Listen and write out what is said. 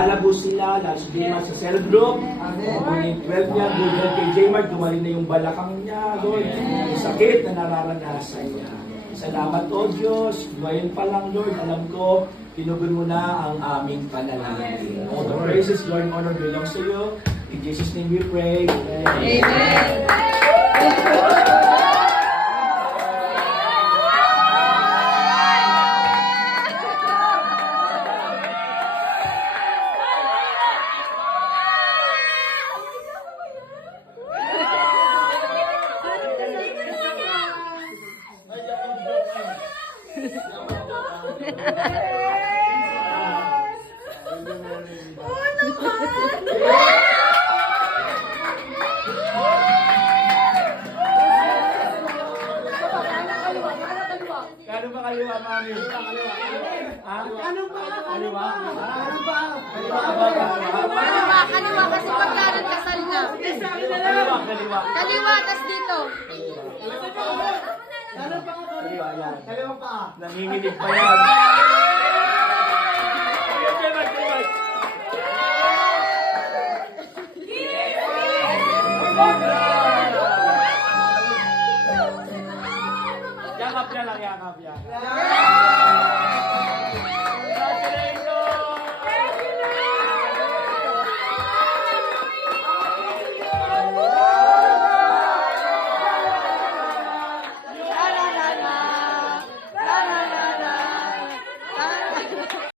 Lalabo sila, lalo si J-Mart sa cell group. Kung yung 12 niya, good health kay J-Mart, gumaling na yung balakang niya, Lord. Yung sakit na nararanasan niya. Salamat, O Diyos. Ngayon pa lang, Lord, alam ko, tinugon mo na ang aming panalangin. All the praises, Lord, and honor belongs to you. In Jesus' name we pray. Amen. Kano ba kaliwa, mami? Kaliwa. Ha? Kano ba? Kaliwa? Kaliwa kasi pagkaran kasal na. Kaliwa. Kaliwa, tas dito. Kaliwa, yan. Kaliwa pa. Nanginginig pa yan. Yakap niya lang, yakap niya.